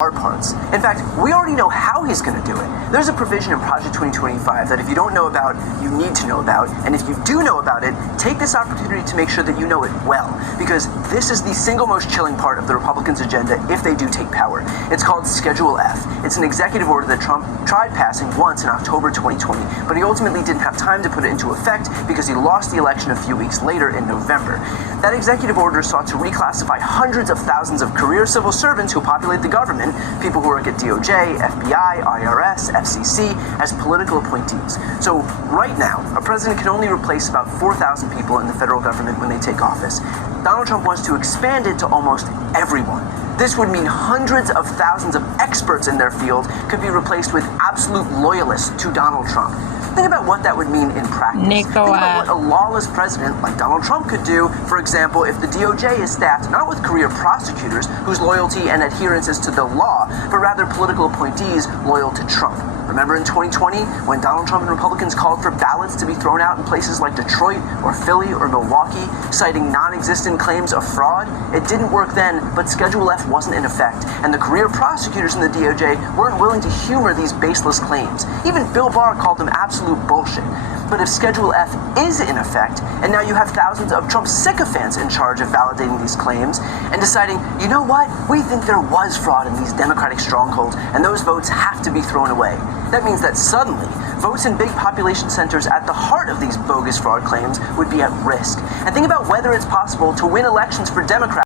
hard parts. In fact, we already know how he's going to do it. There's a provision in Project 2025 that if you don't know about, you need to know about, and if you do know about it, take this opportunity to make sure that you know it well, because this is the single most chilling part of the Republicans' agenda if they do take power. It's called Schedule F. It's an executive order that Trump tried passing once in October 2020, but he ultimately didn't have time to put it into effect because he lost the election a few weeks later in November. That executive order sought to reclassify hundreds of thousands of career civil servants who populate the government, people who work at DOJ, FBI, IRS, FCC, as political appointees. So right now, a president can only replace about 4,000 people in the federal government when they take office. Donald Trump wants to expand it to almost everyone. This would mean hundreds of thousands of experts in their field could be replaced with absolute loyalists to Donald Trump. Think about what that would mean in practice. Think about what a lawless president like Donald Trump could do, for example, if the DOJ is staffed not with career prosecutors whose loyalty and adherence is to the law, but rather political appointees loyal to Trump. Remember in 2020 when Donald Trump and Republicans called for ballots to be thrown out in places like Detroit or Philly or Milwaukee, citing non-existent claims of fraud? It didn't work then, but Schedule F wasn't in effect, and the career prosecutors in the DOJ weren't willing to humor these baseless claims. Even Bill Barr called them absolute bullshit. But if Schedule F is in effect, and now you have thousands of Trump sycophants in charge of validating these claims and deciding, you know what, we think there was fraud in these Democratic strongholds, and those votes have to be thrown away. That means that suddenly, votes in big population centers at the heart of these bogus fraud claims would be at risk. And think about whether it's possible to win elections for Democrats